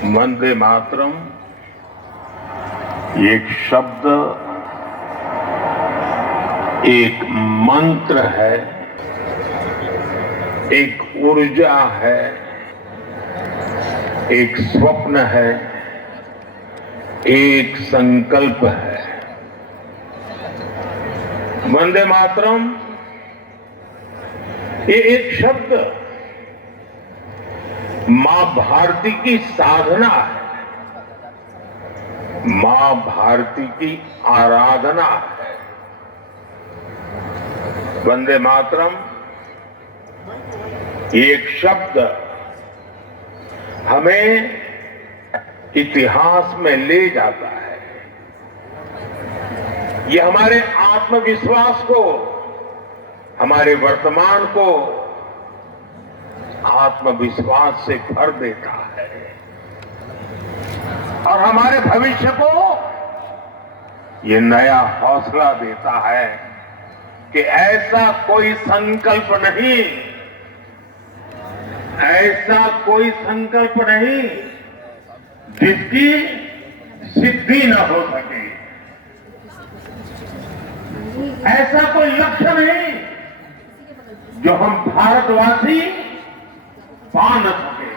वंदे मातरम एक शब्द, एक मंत्र है, एक ऊर्जा है, एक स्वप्न है, एक संकल्प है। वंदे मातरम ये एक शब्द मां भारती की साधना है, मां भारती की आराधना है। वंदे मातरम एक शब्द हमें इतिहास में ले जाता है। यह हमारे आत्मविश्वास को, हमारे वर्तमान को आत्मविश्वास से भर देता है और हमारे भविष्य को ये नया हौसला देता है कि ऐसा कोई संकल्प नहीं, ऐसा कोई संकल्प नहीं जिसकी सिद्धि न हो सके, ऐसा कोई लक्ष्य नहीं जो हम भारतवासी पा न सके।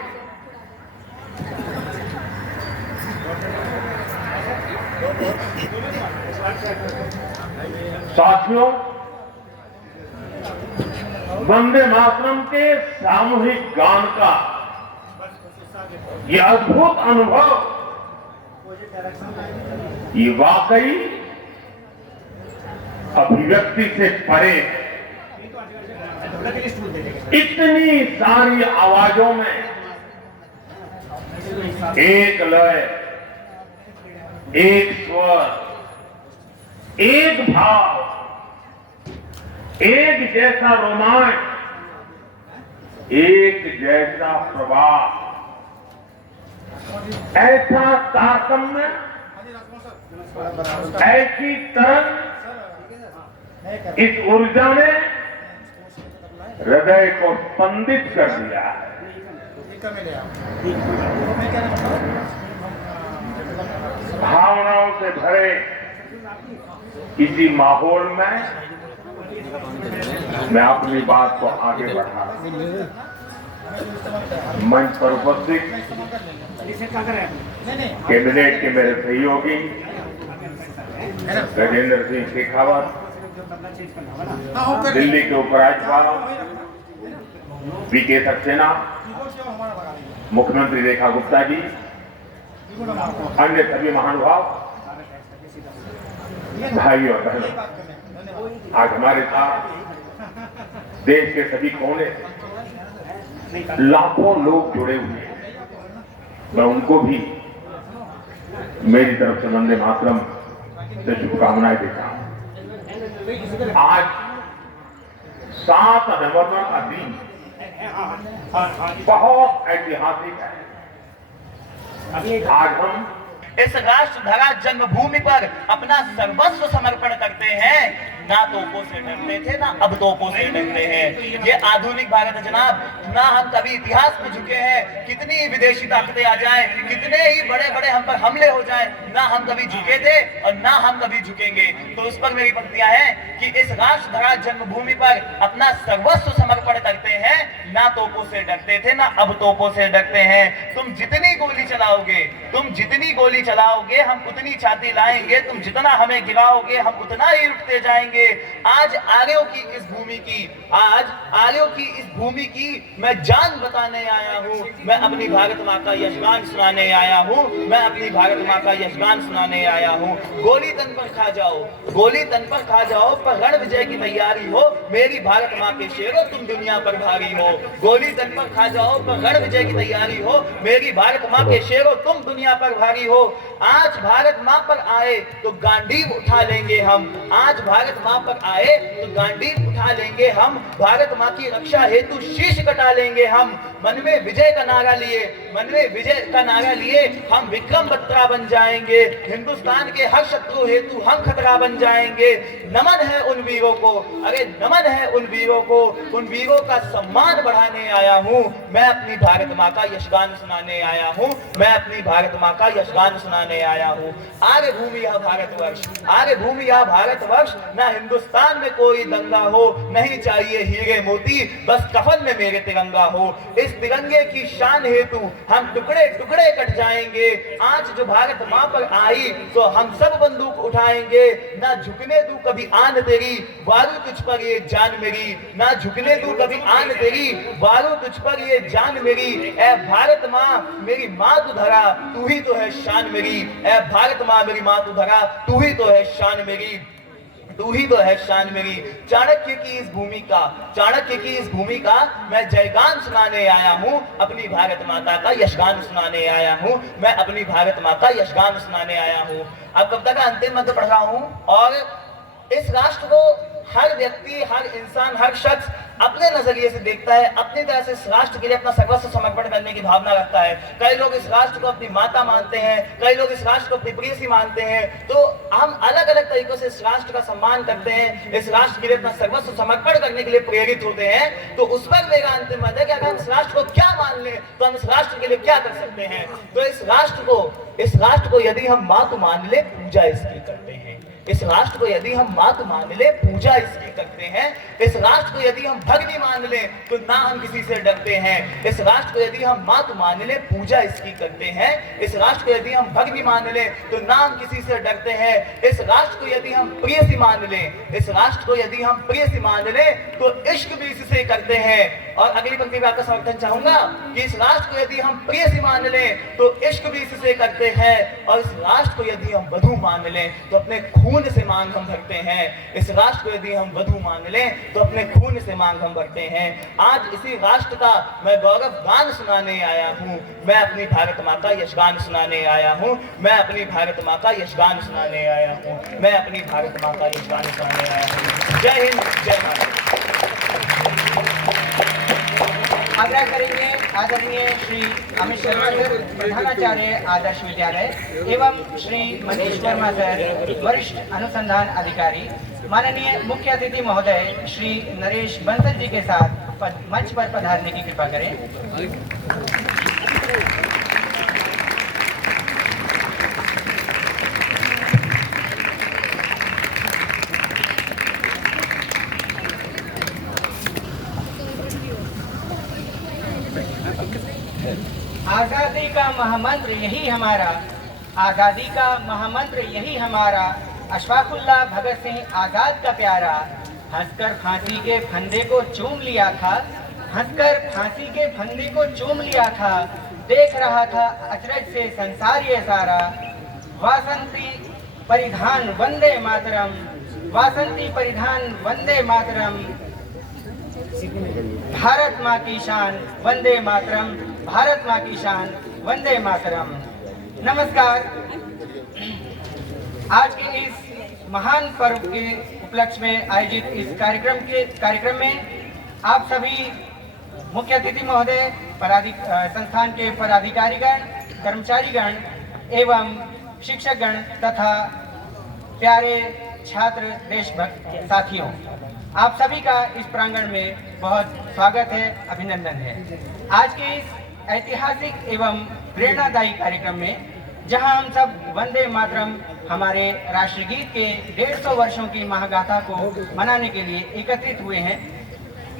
साथियों, वंदे मातरम के सामूहिक गान का यह अद्भुत अनुभव, ये वाकई अभिव्यक्ति से परे है। इतनी सारी आवाजों में एक लय, एक स्वर, एक भाव, एक जैसा रोमांच, एक जैसा प्रवाह, ऐसा तारतम्य, ऐसी तरंग, इस ऊर्जा ने हृदय को स्पंदित कर दिया है। भावनाओं से भरे किसी माहौल में मैं अपनी बात को आगे बढ़ा रहा हूं। मंच पर उपस्थित कैबिनेट के मेरे सहयोगी गजेंद्र सिंह शेखावत, दिल्ली के उपराज्यपाल वीके सक्सेना, मुख्यमंत्री रेखा गुप्ता जी, अन्य सभी महानुभाव, भाई और बहनों, आज हमारे साथ देश के सभी कोने लाखों लोग जुड़े हुए हैं। मैं उनको भी मेरी तरफ से वंदे मातरम से शुभकामनाएं देता हूं। आज 7 नवंबर का दिन बहुत ऐतिहासिक है। आज हम इस राष्ट्र धरा जन्मभूमि पर अपना सर्वस्व समर्पण करते हैं। ना तोपों से डरते थे, ना अब तोपों से डरते हैं। ये आधुनिक भारत है जनाब। ना हम कभी इतिहास में झुके हैं, कितनी विदेशी ताकतें आ जाएं, कितने ही बड़े बड़े हम पर हमले हो जाएं, ना हम कभी झुके थे और ना हम कभी झुकेंगे। तो उस पर मेरी पंक्तियां हैं कि इस राष्ट्र धरा जन्मभूमि पर अपना सर्वस्व समर्पण करते हैं। ना तोपों से डरते थे, ना अब तोपों से डरते हैं। तुम जितनी गोली चलाओगे, तुम जितनी गोली चलाओगे, हम उतनी छाती लाएंगे। तुम जितना हमें गिराओगे, हम उतना ही उठते जाएंगे। आज आर्यों की इस भूमि की, आज आर्यों की इस भूमि की मैं जान बताने आया हूं। मैं अपनी भारत मां का यशगान सुनाने आया हूं। मैं अपनी भारत मां का यशगान सुनाने आया हूं। गोली तन पर खा जाओ, गोली तन पर खा जाओ, पर रण विजय की तैयारी हो। मेरी भारत मां के शेरों, तुम दुनिया पर भारी हो। गोली तन पर खा जाओ, पर रण विजय की तैयारी हो। मेरी भारत मां के शेरों, तुम दुनिया पर भारी हो। आज भारत मां पर आए तो गांडीव उठा लेंगे हम। आज भारत मां पर आए तो गांडीव उठा लेंगे हम। भारत मां की रक्षा हेतु शीश कटा लेंगे हम। मन में विजय का नारा लिए, मन में विजय का नारा लिए हम विक्रम बत्रा बन जाएंगे, हिंदुस्तान के हर शत्रु हेतु हम खतरा बन जाएंगे। नमन है उन वीरों को, अरे नमन है उन वीरों को, उन वीरों का सम्मान बढ़ाने आया हूं। मैं अपनी भारत माँ का यशगान सुनाने आया हूं, मैं अपनी भारत माँ का यशगान सुनाने आया हूं। आगे भूमि यह भारतवर्ष, आगे भूमि यह भारतवर्ष, ना हिंदुस्तान में कोई दंगा हो, नहीं चाहिए हीरे मोती, बस कफन में मेरे तिरंगा हो। इस तिरंगे की शान हेतु हम टुकड़े टुकड़े कट जाएंगे। आज जो भारत माँ पर आई तो हम सब बंदूक उठाएंगे, ना झुकने दूं कभी आन तेरी, वारू तुझ पर ये जान मेरी, ना झुकने दूं कभी आन तेरी, वारू तुझ पर ये जान मेरी। ऐ भारत माँ मेरी माँ तू धरा, तू ही तो है शान मेरी। ऐ भारत माँ मेरी माँ तू धरा, तू ही तो है शान मेरी, तू ही तो है शान मेरी। चाणक्य की इस भूमि का, चाणक्य की इस भूमि का मैं जयगान सुनाने आया हूं, अपनी भारत माता का यशगान सुनाने आया हूं, मैं अपनी भारत माता का यशगान सुनाने आया हूं। अब कविता का अंतिम मंत्र पढ़ रहा हूं और इस राष्ट्र को हर व्यक्ति, हर इंसान, हर शख्स अपने नजरिए से देखता है, अपनी तरह से इस राष्ट्र के लिए अपना सर्वस्व समर्पण करने की भावना रखता है। कई लोग इस राष्ट्र को अपनी माता मानते हैं, कई लोग इस राष्ट्र को अपनी प्रेयसी मानते हैं। तो हम अलग अलग तरीकों से इस राष्ट्र का सम्मान करते हैं, इस राष्ट्र के लिए अपना सर्वस्व समर्पण करने के लिए प्रेरित होते हैं। तो उस पर मेरा अंतिम मत है कि अगर हम इस राष्ट्र को क्या मान लें तो हम इस राष्ट्र के लिए क्या कर सकते हैं। तो इस राष्ट्र को यदि हम मातु मान ले, पूजा इसकी करते हैं। इस राष्ट्र को यदि हम मातु मान ले, पूजा इसकी करते हैं। इस राष्ट्र को यदि हम भगनी मान ले तो ना हम किसी से डरते हैं। इस राष्ट्र को यदि हम मातु मान ले, पूजा इसकी करते हैं। इस राष्ट्र को यदि हम भगनी मान ले तो ना हम किसी से डरते हैं। इस राष्ट्र को यदि हम प्रेयसी मान ले, इस राष्ट्र को यदि हम प्रेयसी मान ले तो इश्क भी इससे करते हैं। और अगली पंक्ति में आपका समर्थन चाहूंगा कि इस राष्ट्र को यदि हम प्रेयसी मान ले तो इश्क भी इससे करते हैं। और इस राष्ट्र को यदि हम वधू मान लें तो अपने खून से मांग हम भरते हैं। इस राष्ट्र को यदि हम वधू मान लें तो अपने खून से मांग हम भरते हैं। आज इसी राष्ट्र का मैं गौरव गान सुनाने आया हूं, मैं अपनी भारत माँ का यशगान सुनाने आया हूं, मैं अपनी भारत माँ का यशगान सुनाने आया हूं, मैं अपनी भारत माँ का यशगान सुनाने आया हूं। जय हिंद, जय भारत। आग्रह करेंगे आदरणीय श्री अमित शर्मा सर, प्रधानाचार्य आदर्श विद्यालय एवं श्री मनीष वर्मा सर, वरिष्ठ अनुसंधान अधिकारी, माननीय मुख्य अतिथि महोदय श्री नरेश बंसल जी के साथ मंच पर पधारने की कृपा करें। आजादी का महामंत्र यही हमारा, आजादी का महामंत्र यही हमारा, अशफाकुल्लाह भगत सिंह आजाद का प्यारा। हंसकर फांसी के फंदे को चूम लिया था, हंसकर फांसी के फंदे को चूम लिया था, देख रहा था अचरज से संसार ये सारा। वासंती परिधान वंदे मातरम, वासंती परिधान वंदे मातरम, भारत माँ की शान वंदे मातरम, भारत माँ की शान वंदे मातरम। नमस्कार। आज के इस महान पर्व के उपलक्ष्य में आयोजित इस कार्यक्रम में आप सभी मुख्य अतिथि महोदय, संस्थान के पदाधिकारीगण, कर्मचारीगण एवं शिक्षकगण तथा प्यारे छात्र देशभक्त साथियों, आप सभी का इस प्रांगण में बहुत स्वागत है, अभिनंदन है। आज के इस ऐतिहासिक एवं प्रेरणादायी कार्यक्रम में जहां हम सब वंदे मातरम हमारे राष्ट्रगीत के 150 वर्षों की महागाथा को मनाने के लिए एकत्रित हुए हैं।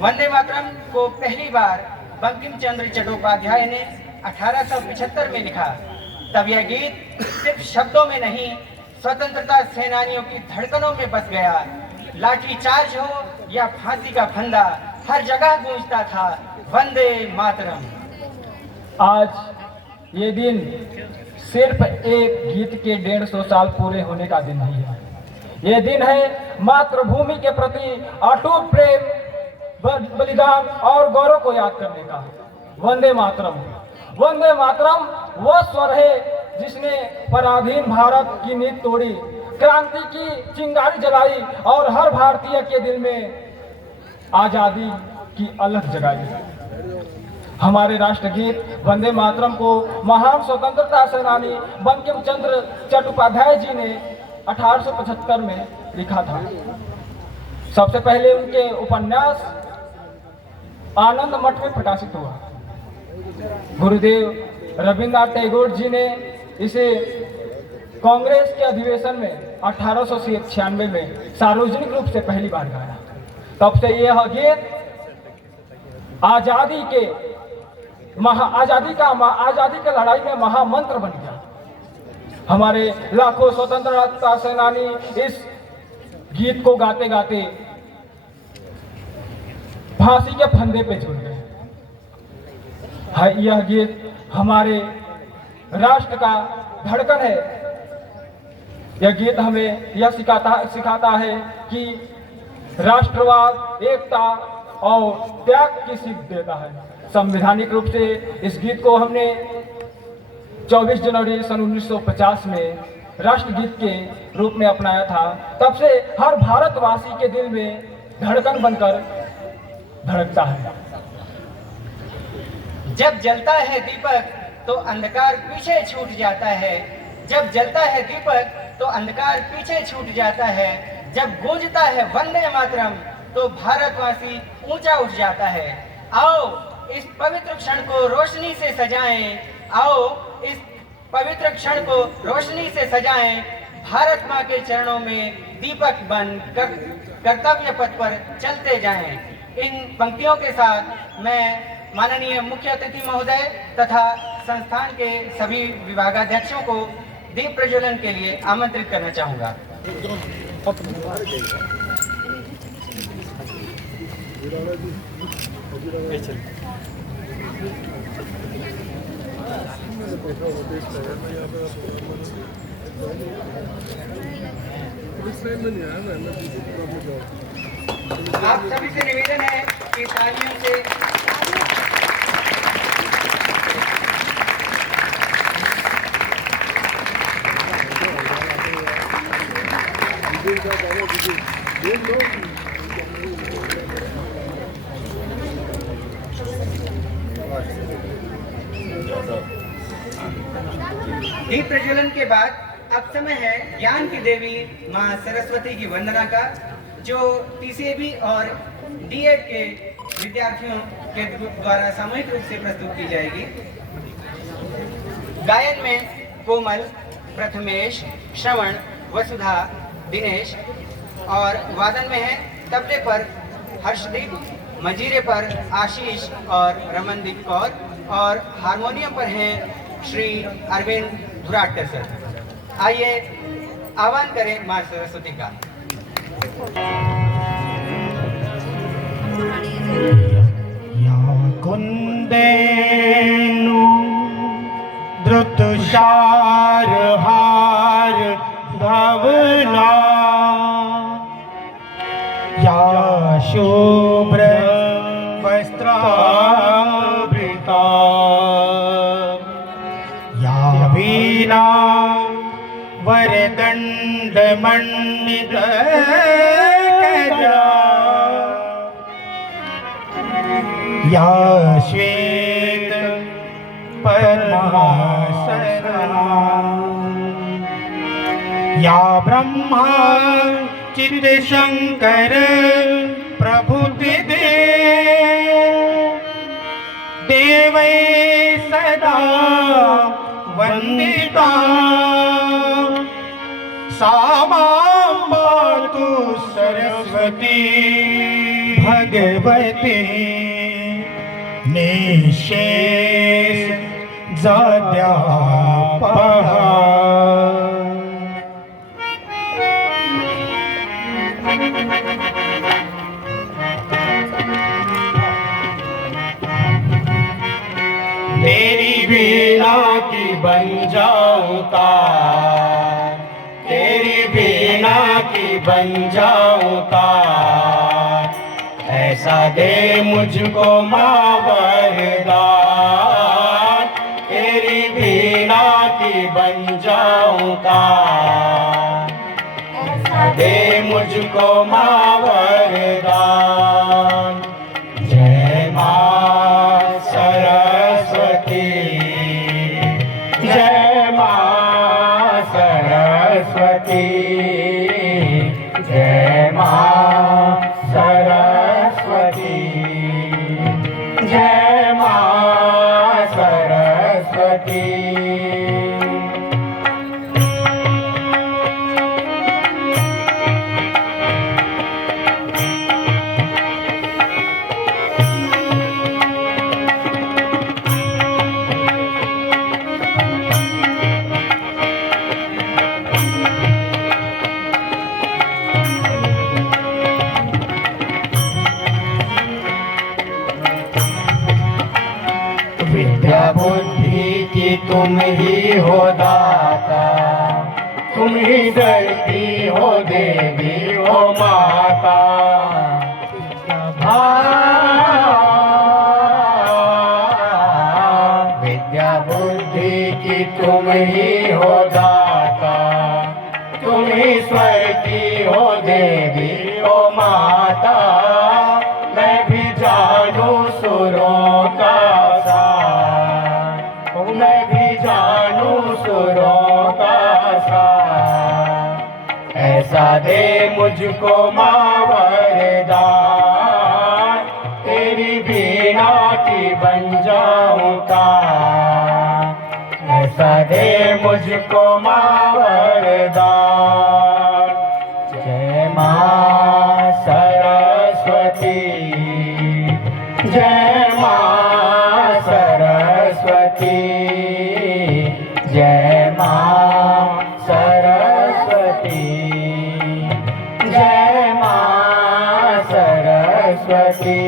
वंदे मातरम को पहली बार बंकिम चंद्र चट्टोपाध्याय ने 1875 में लिखा। तब यह गीत सिर्फ शब्दों में नहीं, स्वतंत्रता सेनानियों की धड़कनों में बस गया। लाठी चार्ज हो या फांसी का फंदा, हर जगह गूंजता था वंदे मातरम। आज ये दिन सिर्फ एक गीत के 150 साल पूरे होने का दिन नहीं है। ये दिन है मातृभूमि के प्रति अटूट प्रेम, बलिदान और गौरव को याद करने का। वंदे मातरम, वंदे मातरम वो स्वर है जिसने पराधीन भारत की नींद तोड़ी, क्रांति की चिंगारी जलाई और हर भारतीय के दिल में आजादी की अलख जगाई। हमारे राष्ट्रगीत वंदे मातरम को महान स्वतंत्रता सेनानी बंकिम चंद्र चट्टोपाध्याय जी ने 1875 में लिखा था। सबसे पहले उनके उपन्यास आनंद मठ में प्रकाशित हुआ। गुरुदेव रविन्द्रनाथ टैगोर जी ने इसे कांग्रेस के अधिवेशन में 1896 में सार्वजनिक रूप से पहली बार गाया। तब से यह गीत आजादी की लड़ाई में महामंत्र बन गया। हमारे लाखों स्वतंत्रता सेनानी इस गीत को गाते गाते फांसी के फंदे पे झूल गए। यह गीत हमारे राष्ट्र का धड़कन है। यह गीत हमें यह सिखाता है कि राष्ट्रवाद, एकता और त्याग की सीख देता है। संवैधानिक रूप से इस गीत को हमने 24 जनवरी सन 1950 में राष्ट्रगीत के रूप में अपनाया था। तब से हर भारतवासी के दिल में धड़कन बनकर धड़कता है। जब जलता है दीपक तो अंधकार पीछे छूट जाता है। जब जलता है दीपक तो अंधकार पीछे छूट जाता है। जब गूंजता है वंदे मातरम तो भारतवासी ऊंचा उठ जाता है। आओ इस पवित्र क्षण को रोशनी से सजाएं। आओ इस पवित्र क्षण को रोशनी से सजाएं। भारत माँ के चरणों में दीपक बन कर्तव्य पथ पर चलते जाएं। इन पंक्तियों के साथ मैं माननीय मुख्य अतिथि महोदय तथा संस्थान के सभी विभागाध्यक्षों को दीप प्रज्वलन के लिए आमंत्रित करना चाहूँगा। आप सभी से निवेदन है कि तालियों से दीप प्रज्वलन के बाद अब समय है ज्ञान की देवी माँ सरस्वती की वंदना का, जो TCAB और D.Ed के विद्यार्थियों के द्वारा सामूहिक रूप से प्रस्तुत की जाएगी। गायन में कोमल, प्रथमेश, श्रवण, वसुधा, दिनेश और वादन में है तबले पर हर्षदीप, मंजीरे पर आशीष और रमनदीप कौर और हारमोनियम पर हैं श्री अरविंद धुराटकर सर। आइए आह्वान करें मां सरस्वती का। कुंदेनु द्रुतशार हार धवला या शुभ्र वस्त्रावृता या वीणा वरदंड मंडित या श्वेत पद्मासना या ब्रह्मा चित शंकर प्रभुति देवै सदा वंदिता सा मां पातु सरस्वती भगवती निशेष जाद्यापहा। तेरी वीणा की बन जाऊं तार, तेरी वीणा की बन जाऊं तार, ऐसा दे मुझको माँ वरदान। तेरी वीणा की बन जाऊं तार, ऐसा दे मुझको माँ वरदान। जय माँ सरस्वती। विद्या बुद्धि की तुम ही हो दाता, तुम ही धरती हो देवी हो माता। विद्या बुद्धि की तुम ही हो दाता, तुम ही स्वर की हो देवी हो माता। मैं भी जानू सुरों का सार, मैं भी जानू सुरों का सार। ऐसा दे मुझको माँ वरदान, तेरी बीना की बन जाऊं तार। ऐसा दे मुझको माँ वरदान। जय माँ सरस्वती, जय माँ सरस्वती, जय माँ सरस्वती, जय माँ सरस्वती।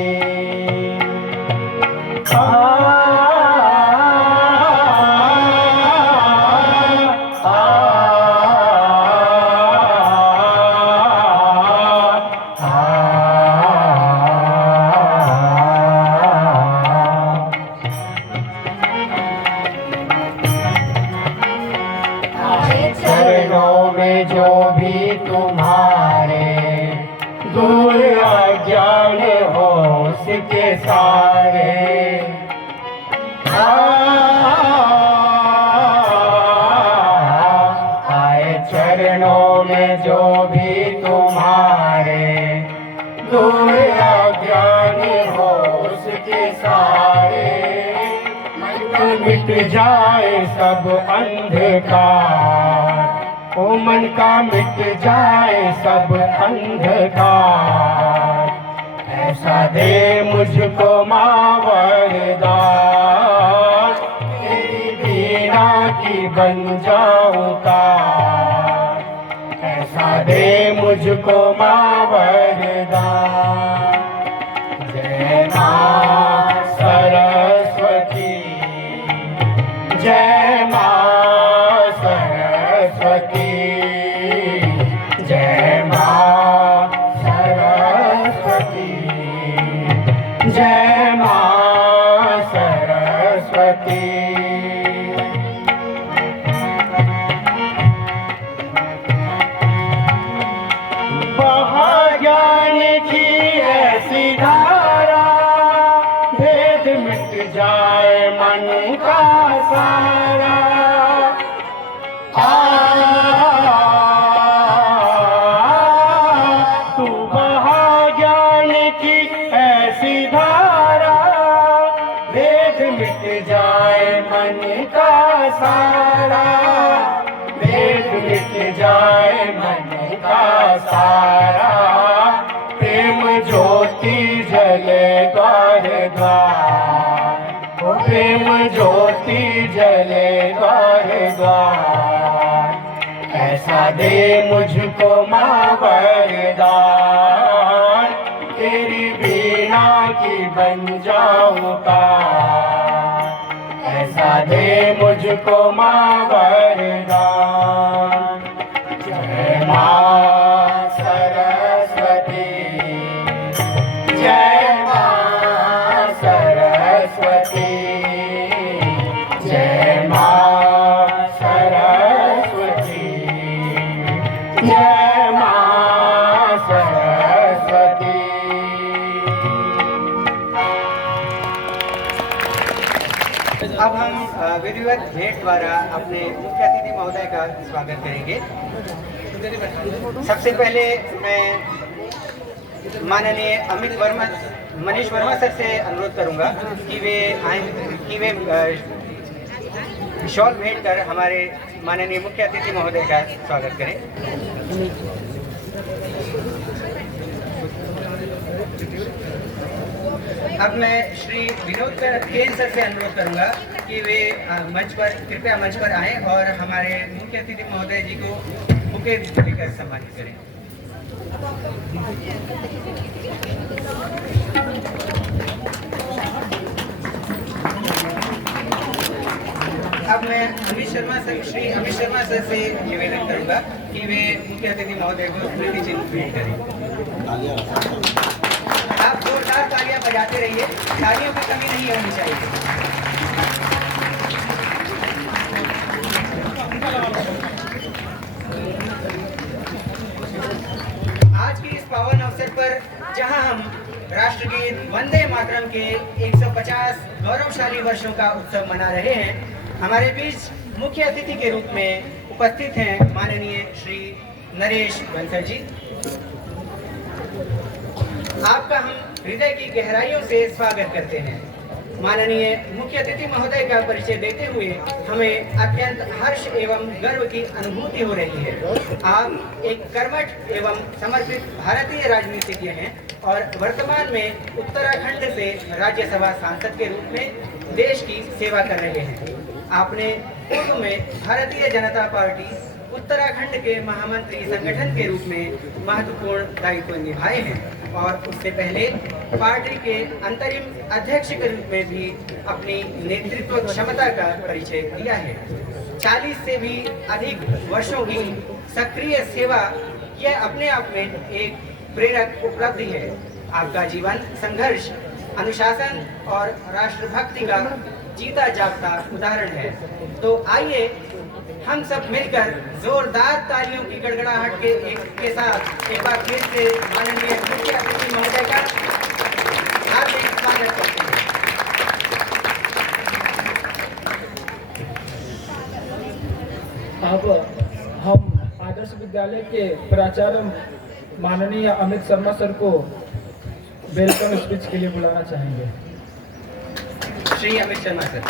चरणों में जो भी तुम्हारे दूर अज्ञान हो उसके सारे। आए चरणों में जो भी तुम्हारे दूर अज्ञान हो उसके सारे। मिट जाए सब अंधकार, ओ मन का मिट जाए सब अंधकार। ऐसा दे मुझको माँ वरदान, तेरी बीना की बन जाऊं तार। ऐसा दे मुझको माँ वरदान। जय माँ सरस्वती, जय माँ सरस्वती, जय माँ सरस्वती, जय माँ सरस्वती। महाज्ञान की ऐसी धारा, भेद मिट जाए मन का सारा। तू महाज्ञान की ऐसी धारा, भेद मिट जाए मन का सारा। भेद मिट जाए मन का सारा। प्रेम ज्योति जले द्वार द्वार, प्रेम ज्योति जले द्वार द्वार। ऐसा दे मुझको माँ वरदान, तेरी बीना की बन जाऊं तार। ऐसा दे मुझको माँ वरदान। जय माँ सरस्वती, जय माँ सरस्वती, जय माँ सरस्वती, जय माँ सरस्वती। अब हम विधिवत भेंट द्वारा अपने मुख्य अतिथि महोदय का स्वागत करेंगे। सबसे पहले मैं माननीय मनीष वर्मा सर से अनुरोध करूंगा कि वे शॉल भेंट कर हमारे माननीय मुख्य अतिथि महोदय का स्वागत करें। अब मैं श्री विनोद केन सर से अनुरोध करूंगा कि वे कृपया मंच पर आएं और हमारे मुख्य अतिथि महोदय जी को बुके देकर सम्मानित करें। अब मैं श्री अमित शर्मा सर से निवेदन करूंगा कि वे मुख्य अतिथि महोदय को स्मृति चिन्ह भेंट करें। आप जोरदार तालियां बजाते रहिए, तालियों की कमी नहीं होनी चाहिए। आज की इस पावन अवसर पर जहां हम राष्ट्रगीत वंदे मातरम के 150 गौरवशाली वर्षों का उत्सव मना रहे हैं, हमारे बीच मुख्य अतिथि के रूप में उपस्थित हैं माननीय श्री नरेश बंसल जी। आपका हम हृदय की गहराइयों से स्वागत करते हैं। माननीय मुख्य अतिथि महोदय का परिचय देते हुए हमें अत्यंत हर्ष एवं गर्व की अनुभूति हो रही है। आप एक कर्मठ एवं समर्पित भारतीय राजनीतिज्ञ हैं और वर्तमान में उत्तराखंड से राज्यसभा सांसद के रूप में देश की सेवा कर रहे हैं। आपने पूर्व में भारतीय जनता पार्टी उत्तराखंड के महामंत्री संगठन के रूप में महत्वपूर्ण दायित्व निभाए हैं और उससे पहले पार्टी के अंतरिम अध्यक्ष के रूप में भी अपनी नेतृत्व क्षमता का परिचय दिया है। 40 से भी अधिक वर्षों की सक्रिय सेवा यह अपने आप में एक प्रेरक उपलब्धि है। आपका जीवन संघर्ष, अनुशासन और राष्ट्रभक्ति का जीता जागता उदाहरण है। तो आइए हम सब मिलकर जोरदार तालियों की गड़गड़ाहट के साथ एक बार फिर से माननीय मुख्य अतिथि महोदय का हार्दिक स्वागत करते हैं। अब हम आदर्श विद्यालय के प्राचार्य माननीय अमित शर्मा सर को वेलकम स्पीच के लिए बुलाना चाहेंगे। श्री अमित शर्मा सर।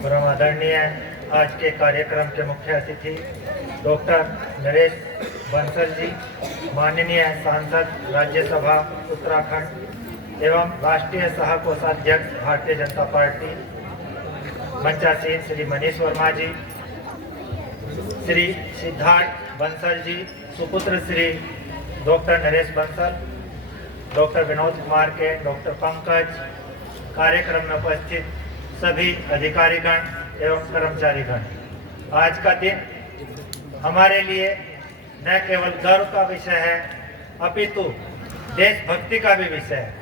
परम आदरणीय आज के कार्यक्रम के मुख्य अतिथि डॉक्टर नरेश बंसल जी, माननीय सांसद राज्यसभा उत्तराखंड एवं राष्ट्रीय सह कोषाध्यक्ष भारतीय जनता पार्टी, मंचासीन श्री मनीष वर्मा जी, श्री सिद्धार्थ बंसल जी, सुपुत्र श्री डॉक्टर नरेश बंसल, डॉक्टर विनोद कुमार के, डॉक्टर पंकज, कार्यक्रम में उपस्थित सभी अधिकारीगण एवं कर्मचारीगण, आज का दिन हमारे लिए न केवल गर्व का विषय है अपितु देशभक्ति का भी विषय है,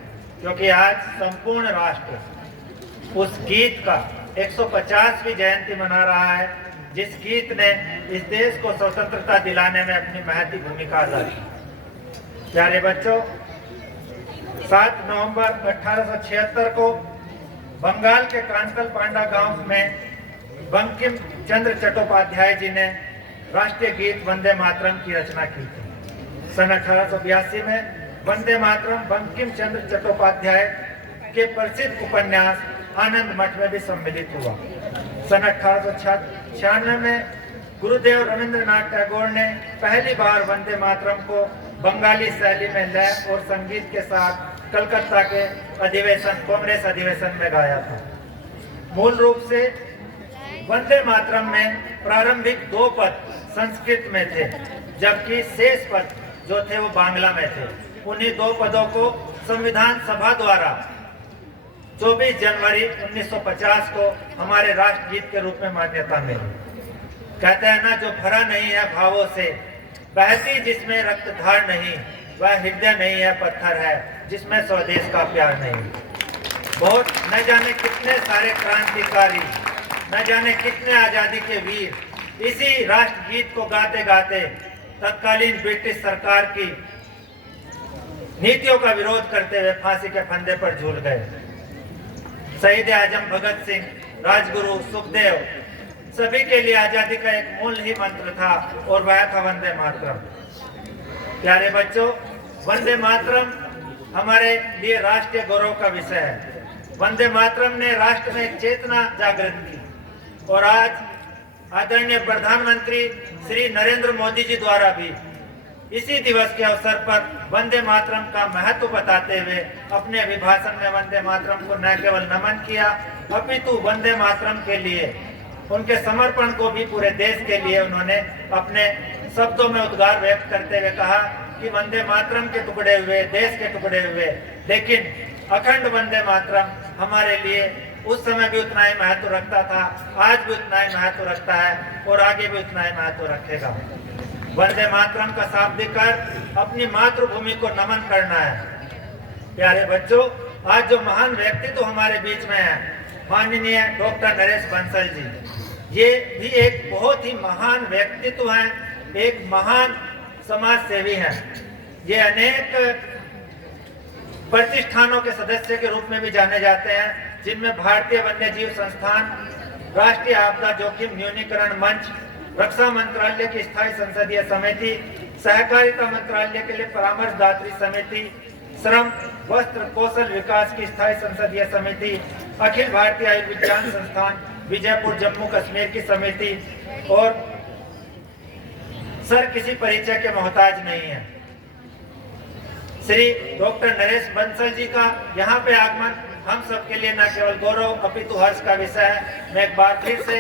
क्योंकि आज संपूर्ण राष्ट्र उस गीत का 150वीं जयंती मना रहा है जिस गीत ने इस देश को स्वतंत्रता दिलाने में अपनी महती भूमिका अदा की। प्यारे बच्चों, 7 नवंबर 1876 को बंगाल के कांतल पांडा गांव में बंकिम चंद्र चट्टोपाध्याय जी ने राष्ट्रीय गीत वंदे मातरम की रचना की थी। सन 1882 में वंदे मातरम बंकिम चंद्र चट्टोपाध्याय के प्रसिद्ध उपन्यास आनंद मठ में भी सम्मिलित हुआ। सन 1896 में गुरुदेव रविंद्रनाथ टैगोर ने पहली बार वंदे मातरम को बंगाली शैली में लय और संगीत के साथ कलकत्ता के कांग्रेस अधिवेशन में गाया था। मूल रूप से वंदे मातरम में प्रारंभिक 2 पद संस्कृत में थे, जबकि शेष पद जो थे वो बांग्ला में थे। उन्हीं 2 पदों को संविधान सभा द्वारा 24 जनवरी 1950 को हमारे राष्ट्रगीत के रूप में मान्यता मिली। कहते हैं ना, जो भरा नहीं है भावों से, बहती जिसमें रक्तधार नहीं, वह हृदय नहीं है पत्थर है जिसमें स्वदेश का प्यार नहीं। बहुत न जाने कितने सारे क्रांतिकारी, न जाने कितने आजादी के वीर इसी राष्ट्रगीत को गाते गाते तत्कालीन ब्रिटिश सरकार की नीतियों का विरोध करते हुए फांसी के फंदे पर झूल गए। शहीद आजम भगत सिंह, राजगुरु सुखदेव, सभी के लिए आजादी का एक मूल ही मंत्र था और वह था वंदे मातरम। प्यारे बच्चों, वंदे मातरम हमारे लिए राष्ट्रीय गौरव का विषय है। वंदे मातरम ने राष्ट्र में एक चेतना जागृत की और आज आदरणीय प्रधानमंत्री श्री नरेंद्र मोदी जी द्वारा भी इसी दिवस के अवसर पर वंदे मातरम का महत्व बताते हुए अपने अभिभाषण में वंदे मातरम को न केवल नमन किया अपितु वंदे मातरम के लिए उनके समर्पण को भी पूरे देश के लिए उन्होंने अपने शब्दों में उद्गार व्यक्त करते हुए कहा कि वंदे मातरम के टुकड़े हुए देश के टुकड़े हुए, लेकिन अखंड वंदे मातरम हमारे लिए उस समय भी उतना ही महत्व रखता था, आज भी उतना ही महत्व रखता है और आगे भी उतना ही महत्व रखेगा। वंदे मातरम का शाब्दिक अर्थ अपनी मातृभूमि को नमन करना है। प्यारे बच्चों, आज जो महान व्यक्तित्व हमारे बीच में है, माननीय डॉक्टर नरेश बंसल जी, ये भी एक बहुत ही महान व्यक्तित्व हैं, एक महान समाज सेवी हैं। ये अनेक प्रतिष्ठानों के सदस्य के रूप में भी जाने जाते हैं, जिनमें भारतीय वन्य जीव संस्थान, राष्ट्रीय आपदा जोखिम न्यूनीकरण मंच, रक्षा मंत्रालय की स्थायी संसदीय समिति, सहकारिता मंत्रालय के लिए परामर्शदात्री समिति, श्रम वस्त्र कौशल विकास की स्थायी संसदीय समिति, अखिल भारतीय आयुर्विज्ञान संस्थान विजयपुर जम्मू कश्मीर की समिति और सर किसी परिचय के मोहताज नहीं है। श्री डॉक्टर नरेश बंसल जी का यहाँ पे आगमन हम सबके लिए न केवल गौरव अपितु हर्ष का विषय है। मैं एक बार फिर से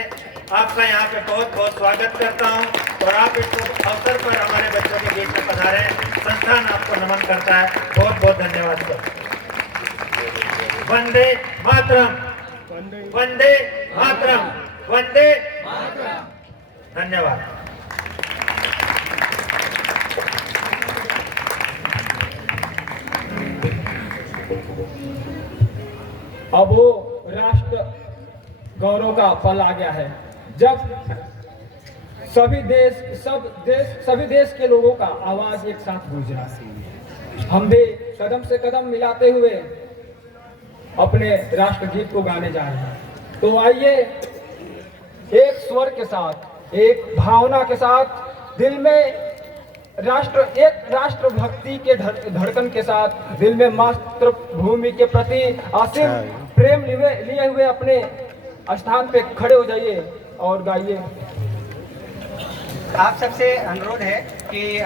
आपका यहाँ पे बहुत बहुत स्वागत करता हूँ और आप इस अवसर पर हमारे बच्चों के बीच में पधारे, संस्थान आपको नमन करता है। बहुत बहुत धन्यवाद सर। वंदे मातरम, वंदे मातरम, वंदे धन्यवाद। अब वो राष्ट्र गौरव का पल आ गया है, जब सभी देश के लोगों का आवाज एक साथ गूंज रहा है। हम भी कदम से कदम मिलाते हुए अपने राष्ट्रगीत को गाने जा रहे हैं। तो आइए एक स्वर के साथ, एक भावना के साथ, दिल में राष्ट्र भक्ति के धड़कन के साथ, दिल में मातृभूमि के प्रति असीम प्रेम लिए हुए अपने स्थान पे खड़े हो जाइए और गाइए। आप सबसे अनुरोध है कि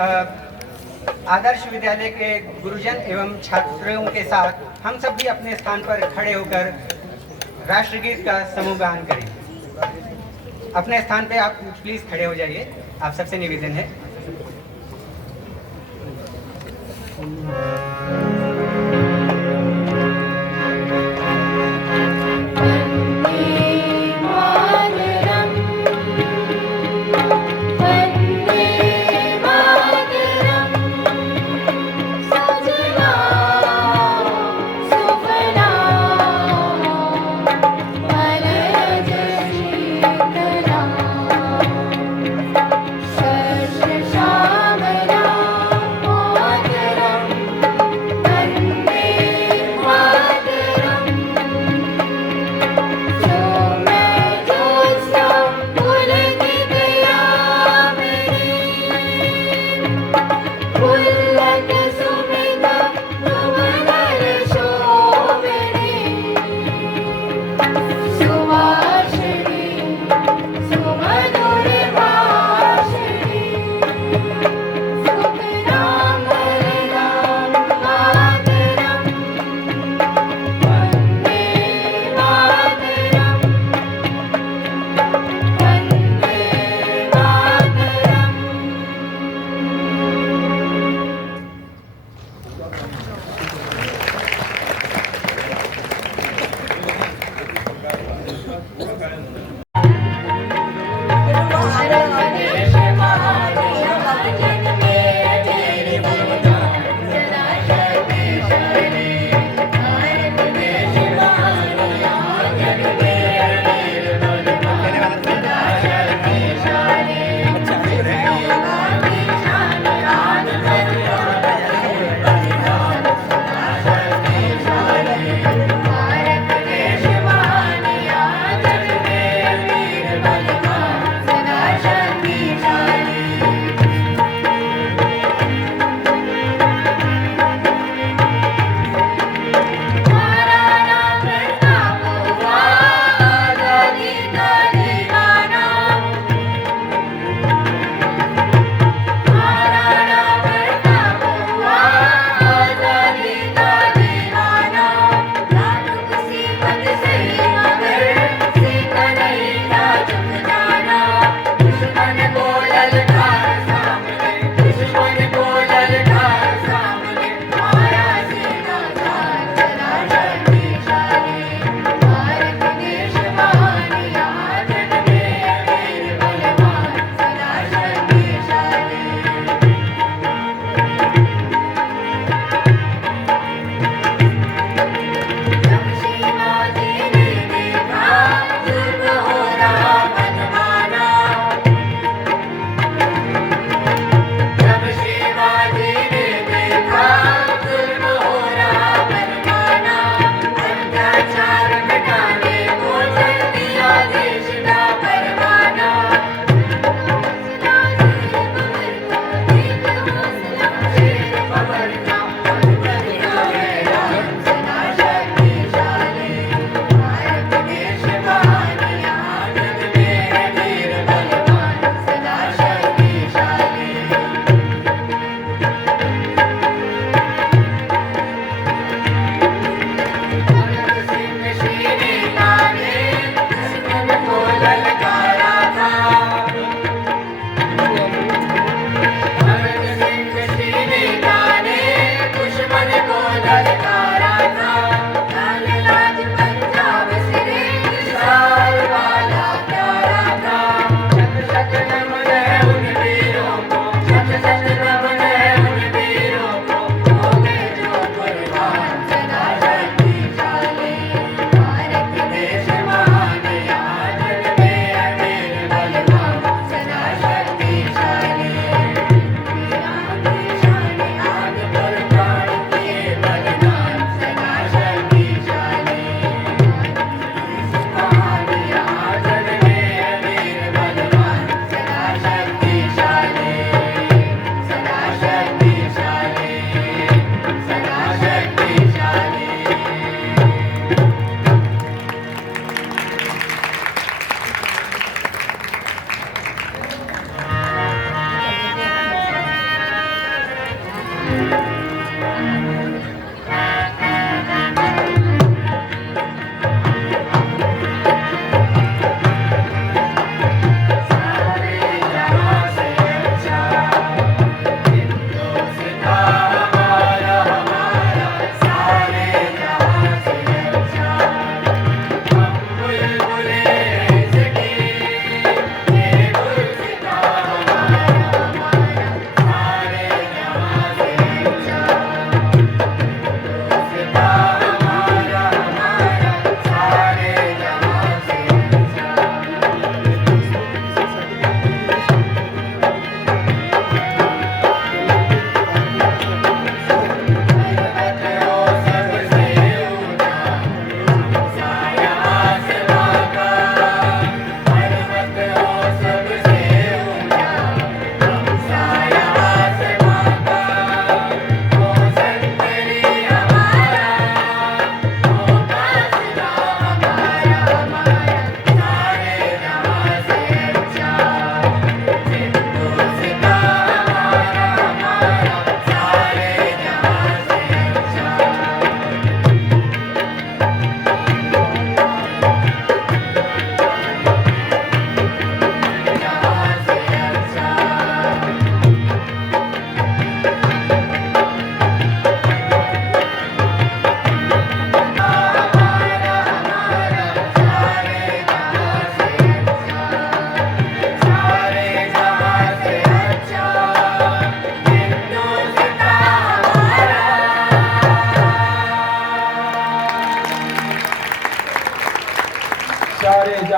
आदर्श विद्यालय के गुरुजन एवं छात्रों के साथ हम सब भी अपने स्थान पर खड़े होकर राष्ट्रगीत का समूह गान करें। अपने स्थान पे आप प्लीज खड़े हो जाइए, आप सबसे निवेदन है।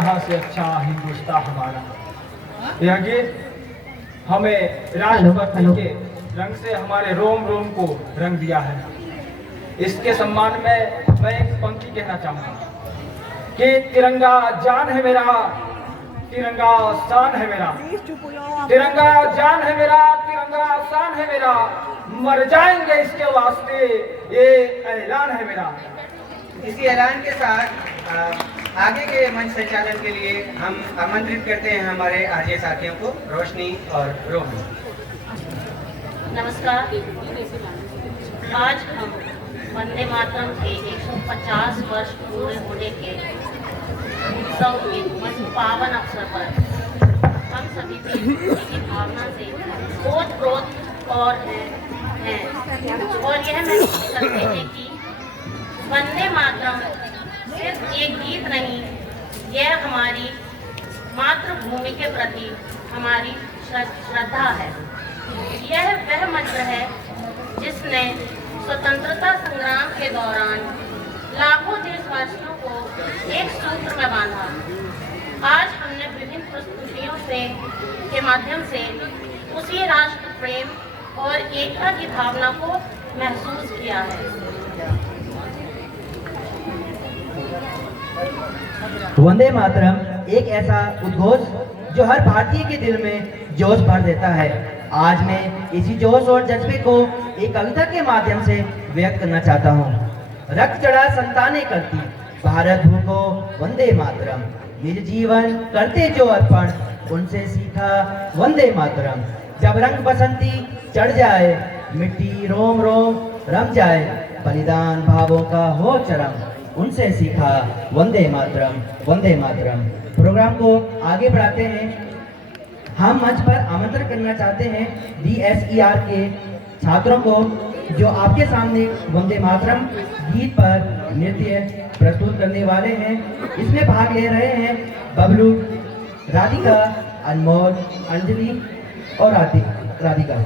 यहाँ से अच्छा हिंदुस्तान हमारा। यह गीत हमें राष्ट्रभक्ति के रंग से हमारे रोम रोम को रंग दिया है। इसके सम्मान में मैं एक पंक्ति कहना चाहूँगा कि तिरंगा जान है मेरा, तिरंगा शान है मेरा, तिरंगा जान है मेरा, तिरंगा शान है मेरा, मर जाएंगे इसके वास्ते, ये ऐलान है मेरा। इसी ऐलान के साथ आगे के मंच संचालन के लिए हम आमंत्रित करते हैं हमारे आरजे साथियों को, रोशनी और रोहन। नमस्कार। आज हम वंदे मातरम के 150 वर्ष पूरे होने के उत्सव के पावन अवसर पर हम सभी देशभक्ति की भावना से ओत-प्रोत और हैं और यह महसूस करते हैं कि वंदे मातरम सिर्फ एक गीत नहीं, यह हमारी मातृभूमि के प्रति हमारी श्रद्धा है। यह वह मंत्र है जिसने स्वतंत्रता संग्राम के दौरान लाखों देशवासियों को एक सूत्र में बांधा। आज हमने विभिन्न प्रस्तुतियों के माध्यम से उसी राष्ट्र प्रेम और एकता की भावना को महसूस किया है। वंदे मातरम एक ऐसा उद्घोष जो हर भारतीय के दिल में जोश भर देता है। आज मैं इसी जोश और जज्बे को एक कविता के माध्यम से व्यक्त करना चाहता हूँ। रक्त चढ़ा संतानें करती भारत भूमि को वंदे मातरम, निज जीवन करते जो अर्पण उनसे सीखा वंदे मातरम। जब रंग बसंती चढ़ जाए, मिट्टी रोम रोम रम जाए, बलिदान भावों का हो चरम, उनसे सीखा वंदे मातरम, वंदे मातरम। प्रोग्राम को आगे बढ़ाते हैं। हम मंच पर आमंत्रण करना चाहते हैं DSER के छात्रों को जो आपके सामने वंदे मातरम गीत पर नृत्य प्रस्तुत करने वाले हैं। इसमें भाग ले रहे हैं बबलू, राधिका, अनमोल, अंजलि और राधिका।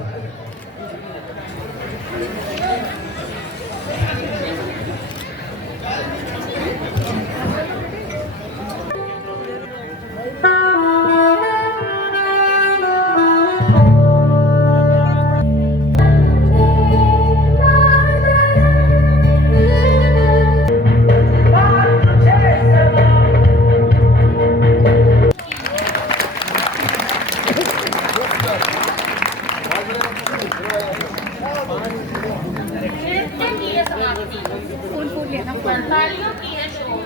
तालियों की है शोर,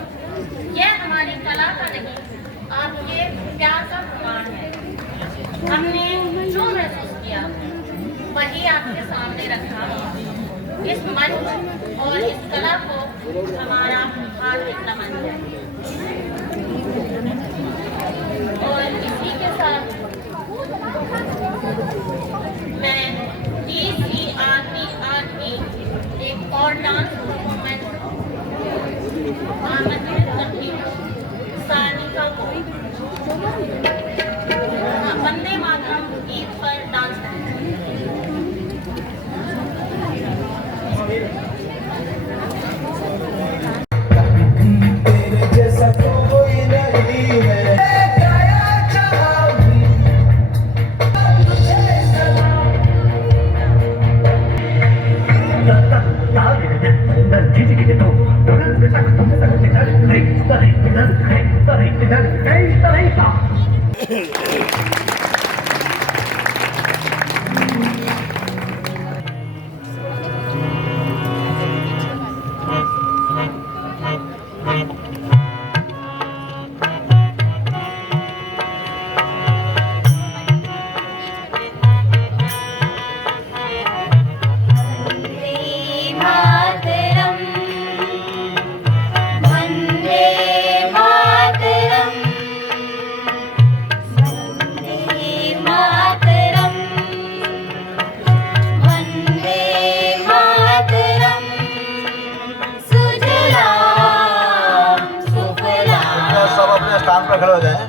यह हमारी कला का नहीं, आपके प्यार का प्रमाण है। हमने जो महसूस किया वही आपके सामने रखा। इस मंच और इस कला को हमारा हार्दिक नमन है। और इसी के साथ मैं DCRPR की एक और डांस परफॉर्मेंस आमंत्रित करती हूँ सानिका को वंदे मातरम गीत पर डांस करें। स्थान पर खड़े हो जाए।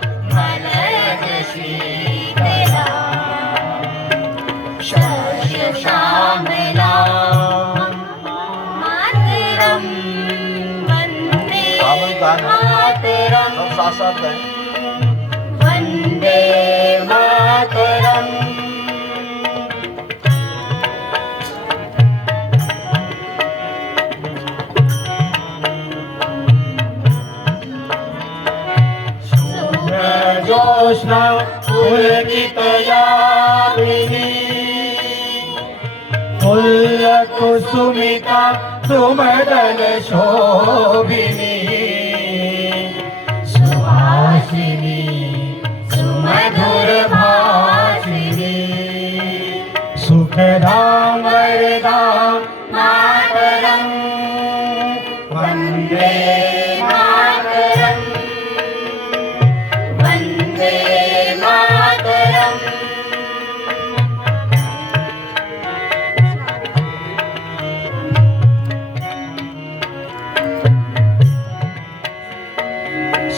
साथ साथ गाएं। वंदे मातरम। जोष्ना पुलकित यामिनी फुल्ल कुसुमिता सुमदन शोभिनी सुहासिनी सुमधुर भाषिनी सुखदां वरदां मातरं वन्दे मातरं वन्दे मातरम्।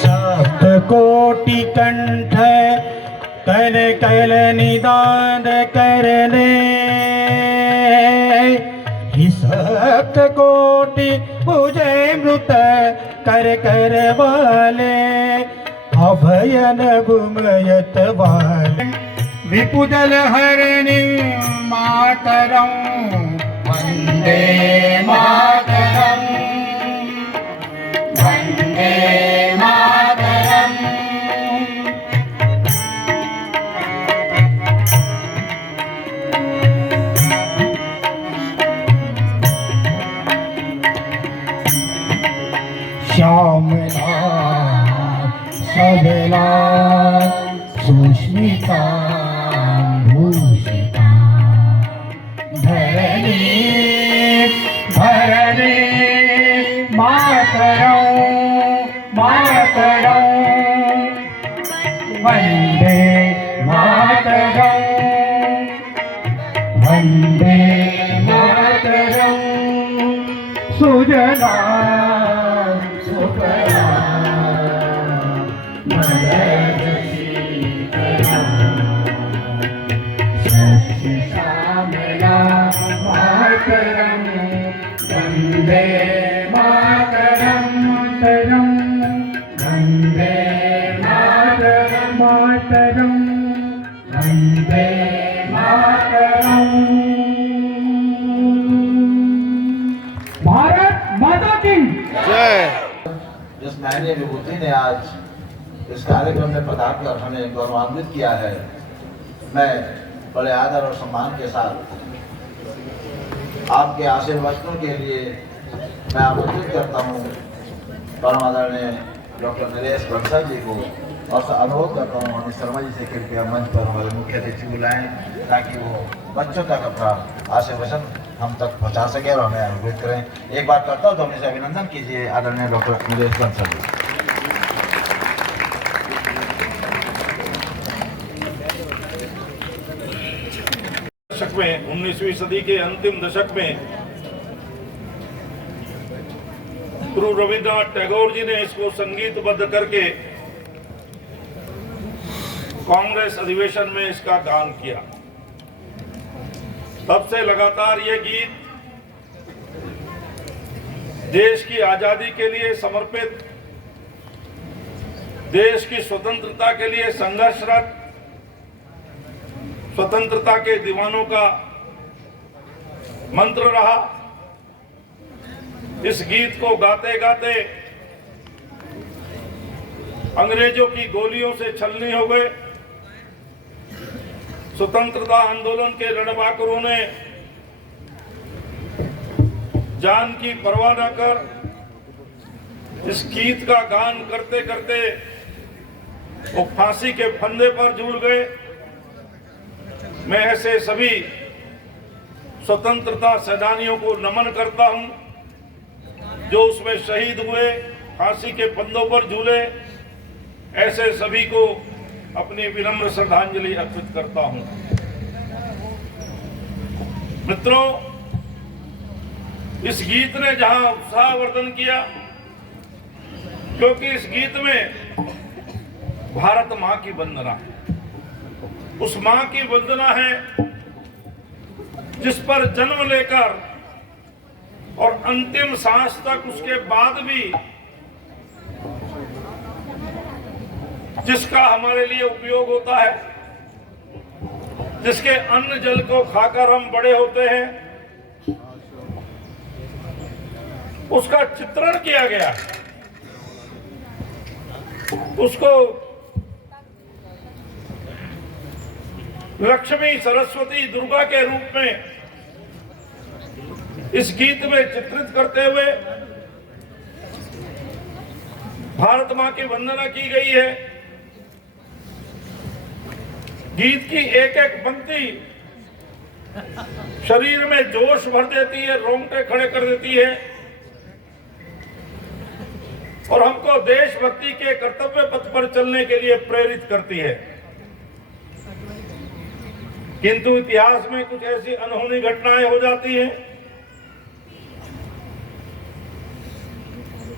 सप्तकोटि कंठ कल कल निदान करने ही सप्तकोटि भुजै मृत कर कर वाले अभयन भूमयत वाले विपुदल हरणी मातरं वन्दे मातरं वन्दे मातरम्। श्यामला सबला सुष्मिता भूषिता धरणी धरणी मातरं मातरं वन्दे मातरं वन्दे मातरं सुजला सुफला श्यामला मातरं वन्दे मातरं मातरं वन्दे मातरं मातरं वन्दे मातरं। भारत माता की जय। जिस महनीय विभूति ने आज इस कार्यक्रम में पधार कर हमें गौरवान्वित किया है, मैं बड़े आदर और सम्मान के साथ आपके आशीर्वचनों के लिए मैं आमंत्रित करता हूँ परम आदरणीय डॉक्टर नरेश बंसल जी को, और अनुरोध करता हूँ अमित शर्मा जी से कृपया मंच पर हमारे मुख्य अतिथि बुलाएं ताकि वो बच्चों तक अपना आशीर्वचन हम तक पहुँचा सके और हमें अनुभूत करें। एक बार करता हूँ तो हमसे अभिनंदन कीजिए आदरणीय डॉक्टर नरेश बंसल जी। दशक में 19वीं सदी के अंतिम दशक में गुरु रविन्द्रनाथ टैगोर जी ने इसको संगीतबद्ध करके कांग्रेस अधिवेशन में इसका गान किया। तब से लगातार ये गीत देश की आजादी के लिए समर्पित, देश की स्वतंत्रता के लिए संघर्षरत, स्वतंत्रता के दीवानों का मंत्र रहा। इस गीत को गाते गाते अंग्रेजों की गोलियों से छलनी हो गए। स्वतंत्रता आंदोलन के रणबांकुरों ने जान की परवाह न कर इस गीत का गान करते करते वो फांसी के फंदे पर झूल गए। मैं ऐसे सभी स्वतंत्रता सेनानियों को नमन करता हूं जो उसमें शहीद हुए, फांसी के फंदों पर झूले। ऐसे सभी को अपनी विनम्र श्रद्धांजलि अर्पित करता हूं। मित्रों, इस गीत ने जहां उत्साहवर्धन किया, क्योंकि इस गीत में भारत मां की वंदना है। उस मां की वंदना है जिस पर जन्म लेकर और अंतिम सांस तक, उसके बाद भी जिसका हमारे लिए उपयोग होता है, जिसके अन्न जल को खाकर हम बड़े होते हैं, उसका चित्रण किया गया है। उसको लक्ष्मी, सरस्वती, दुर्गा के रूप में इस गीत में चित्रित करते हुए भारत मां की वंदना की गई है। गीत की एक एक पंक्ति शरीर में जोश भर देती है, रोंगटे खड़े कर देती है और हमको देशभक्ति के कर्तव्य पथ पर चलने के लिए प्रेरित करती है। किंतु इतिहास में कुछ ऐसी अनहोनी घटनाएं हो जाती हैं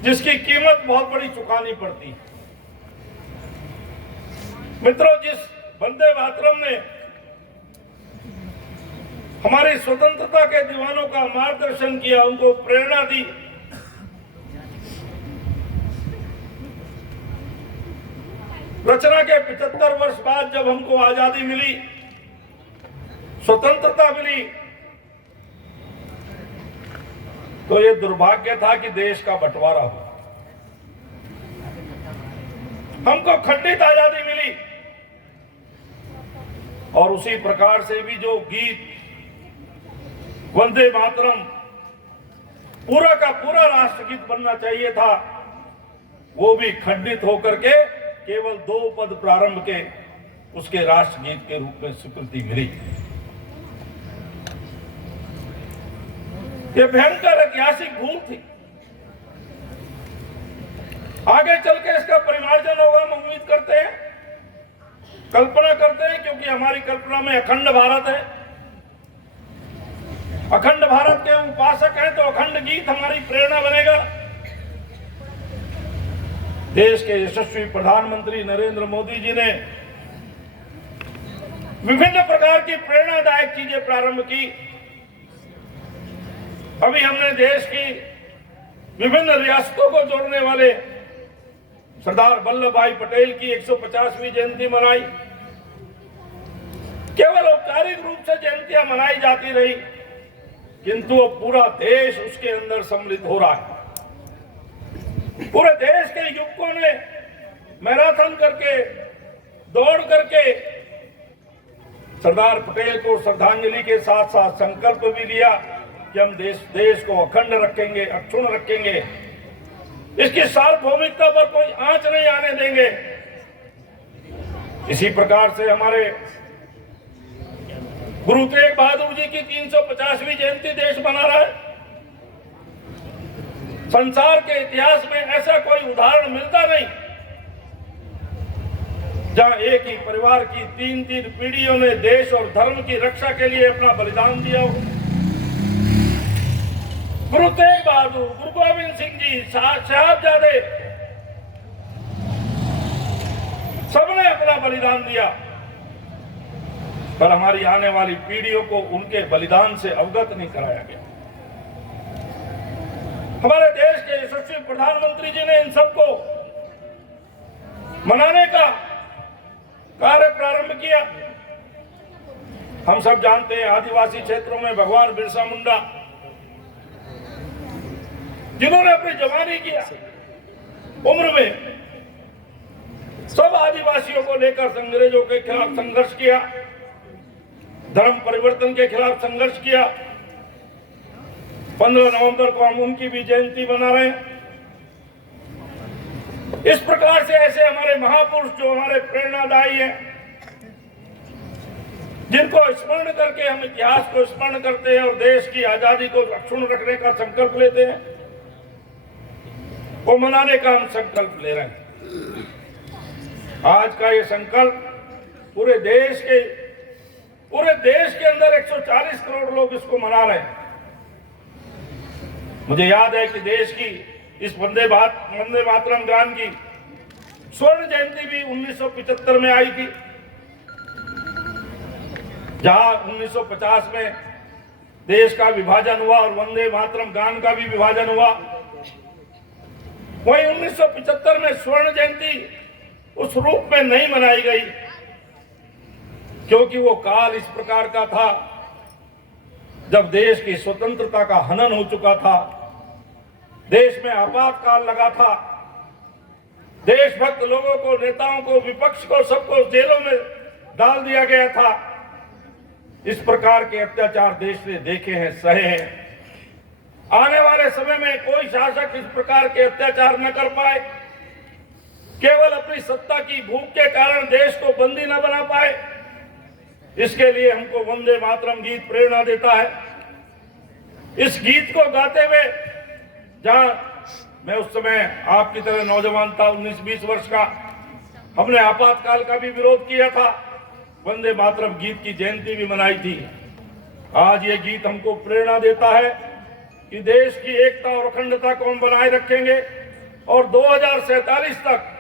जिसकी कीमत बहुत बड़ी चुकानी पड़ती है। मित्रों, जिस वंदे मातरम ने हमारी स्वतंत्रता के दीवानों का मार्गदर्शन किया, उनको प्रेरणा दी, रचना के 75 वर्ष बाद जब हमको आजादी मिली, स्वतंत्रता मिली, तो ये दुर्भाग्य था कि देश का बंटवारा हुआ। हमको खंडित आजादी मिली और उसी प्रकार से भी जो गीत वंदे मातरम पूरा का पूरा राष्ट्रगीत बनना चाहिए था, वो भी खंडित होकर के केवल 2 पद प्रारंभ के उसके राष्ट्रगीत के रूप में स्वीकृति मिली। ये भयंकर ऐतिहासिक भूल थी। आगे चल के इसका परिमार्जन होगा, हम उम्मीद करते हैं, कल्पना करते हैं, क्योंकि हमारी कल्पना में अखंड भारत है। अखंड भारत के उपासक हैं तो अखंड गीत हमारी प्रेरणा बनेगा। देश के यशस्वी प्रधानमंत्री नरेंद्र मोदी जी ने विभिन्न प्रकार की प्रेरणादायक चीजें प्रारंभ की। अभी हमने देश की विभिन्न रियासतों को जोड़ने वाले सरदार वल्लभ भाई पटेल की 150वीं जयंती मनाई। केवल औपचारिक रूप से जयंतियां मनाई जाती रही, किंतु अब पूरा देश उसके अंदर सम्मिलित हो रहा है। पूरे देश के युवकों ने मैराथन करके, दौड़ करके सरदार पटेल को श्रद्धांजलि के साथ साथ संकल्प भी लिया कि हम देश को अखंड रखेंगे, अक्षुण्ण रखेंगे, इसकी सार्वभौमिकता पर कोई आंच नहीं आने देंगे। इसी प्रकार से हमारे गुरु तेग बहादुर जी की 350वीं जयंती देश मना रहा है। संसार के इतिहास में ऐसा कोई उदाहरण मिलता नहीं जहां एक ही परिवार की 3-3 पीढ़ियों ने देश और धर्म की रक्षा के लिए अपना बलिदान दिया हो। गुरु तेग बहादुर, गुरु गोविंद सिंह जी, साहबजादे, सबने अपना बलिदान दिया, पर हमारी आने वाली पीढ़ियों को उनके बलिदान से अवगत नहीं कराया गया। हमारे देश के यशस्वी प्रधानमंत्री जी ने इन सबको मनाने का कार्य प्रारंभ किया। हम सब जानते हैं, आदिवासी क्षेत्रों में भगवान बिरसा मुंडा, जिन्होंने अपनी जवानी किया उम्र में, सब आदिवासियों को लेकर अंग्रेजों के खिलाफ संघर्ष किया, धर्म परिवर्तन के खिलाफ संघर्ष किया। 15 नवंबर को हम उनकी भी जयंती मना रहे हैं। इस प्रकार से ऐसे हमारे महापुरुष जो हमारे प्रेरणादायी हैं, जिनको स्मरण करके हम इतिहास को स्मरण करते हैं और देश की आजादी को अक्षुण्ण रखने का संकल्प लेते हैं, वो मनाने का हम संकल्प ले रहे हैं। आज का ये संकल्प पूरे देश के अंदर 140 करोड़ लोग इसको मना रहे हैं। मुझे याद है कि देश की इस वंदे मातरम गान की स्वर्ण जयंती भी 1975 में आई थी, जहां 1950 में देश का विभाजन हुआ और वंदे मातरम गान का भी विभाजन हुआ। वहीं 1975 में स्वर्ण जयंती उस रूप में नहीं मनाई गई, क्योंकि वो काल इस प्रकार का था जब देश की स्वतंत्रता का हनन हो चुका था, देश में आपातकाल लगा था, देशभक्त लोगों को, नेताओं को, विपक्ष को, सबको जेलों में डाल दिया गया था। इस प्रकार के अत्याचार देश ने देखे हैं, सहे हैं। आने वाले समय में कोई शासक इस प्रकार के अत्याचार न कर पाए, केवल अपनी सत्ता की भूख के कारण देश को बंदी न बना पाए। इसके लिए हमको वंदे मातरम गीत प्रेरणा देता है। इस गीत को गाते हुए, जहां मैं उस समय आपकी तरह नौजवान था, 19-20 वर्ष का, हमने आपातकाल का भी विरोध किया था, वंदे मातरम गीत की जयंती भी मनाई थी। आज ये गीत हमको प्रेरणा देता है कि देश की एकता और अखंडता को हम बनाए रखेंगे और 2047 तक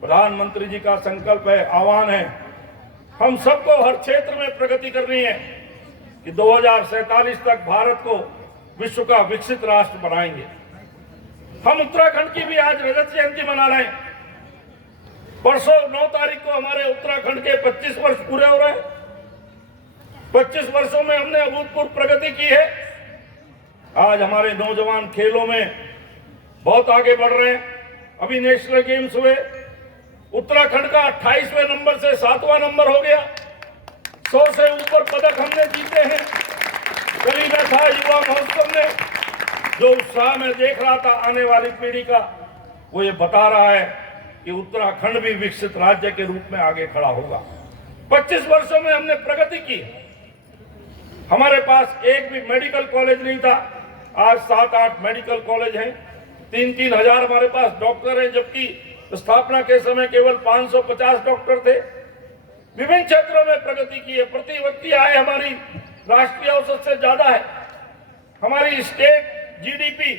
प्रधानमंत्री जी का संकल्प है, आह्वान है, हम सबको हर क्षेत्र में प्रगति करनी है कि 2047 तक भारत को विश्व का विकसित राष्ट्र बनाएंगे। हम उत्तराखंड की भी आज रजत जयंती मना रहे हैं। परसों 9 तारीख को हमारे उत्तराखंड के 25 वर्ष पूरे हो रहे हैं। 25 वर्षों में हमने अभूतपूर्व प्रगति की है। आज हमारे नौजवान खेलों में बहुत आगे बढ़ रहे हैं। अभी नेशनल गेम्स हुए, उत्तराखंड का 28वें नंबर से 7वां नंबर हो गया। 100 से ऊपर पदक हमने जीते हैं। कल ही मैं था युवा महोत्सव में, जो उत्साह में देख रहा था आने वाली पीढ़ी का, वो ये बता रहा है कि उत्तराखंड भी विकसित राज्य के रूप में आगे खड़ा होगा। 25 वर्षों में हमने प्रगति की। हमारे पास एक भी मेडिकल कॉलेज नहीं था, आज 7-8 मेडिकल कॉलेज हैं। 3-3 हजार हमारे पास डॉक्टर हैं, जबकि स्थापना के समय केवल 550 डॉक्टर थे। विभिन्न क्षेत्रों में प्रगति की है। प्रति व्यक्ति आय हमारी राष्ट्रीय औसत से ज्यादा है। हमारी स्टेट जीडीपी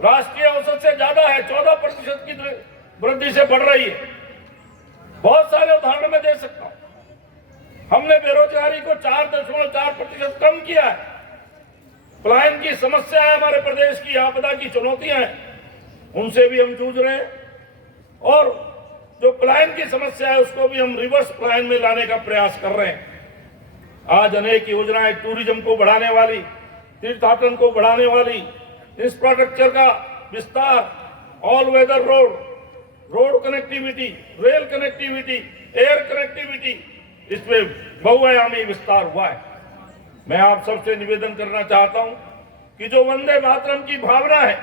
राष्ट्रीय औसत से ज्यादा है, 14% की वृद्धि से बढ़ रही है। बहुत सारे उदाहरण मैं दे सकता हूं। हमने बेरोजगारी को 4.4% कम किया है। पलायन की समस्या है, हमारे प्रदेश की आपदा की चुनौतियां हैं, उनसे भी हम जूझ रहे हैं। और जो पलायन की समस्या है उसको भी हम रिवर्स पलायन में लाने का प्रयास कर रहे हैं। आज अनेक योजनाएं टूरिज्म को बढ़ाने वाली, तीर्थाटन को बढ़ाने वाली, इंफ्रास्ट्रक्चर का विस्तार, all weather road, road connectivity, rail connectivity, air connectivity, इसमें बहुआयामी विस्तार हुआ है। मैं आप सबसे निवेदन करना चाहता हूं कि जो वंदे मातरम की भावना है,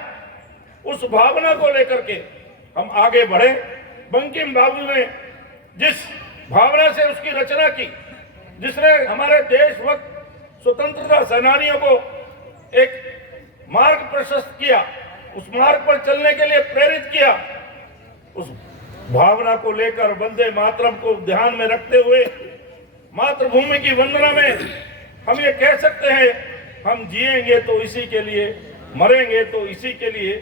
उस भावना को लेकर के हम आगे बढ़े। बंकिम बाबू ने जिस भावना से उसकी रचना की, जिसने हमारे देशभक्त स्वतंत्रता सेनानियों को एक मार्ग प्रशस्त किया, उस मार्ग पर चलने के लिए प्रेरित किया, उस भावना को लेकर वंदे मातरम को ध्यान में रखते हुए मातृभूमि की वंदना में हम ये कह सकते हैं, हम जिएंगे तो इसी के लिए, मरेंगे तो इसी के लिए।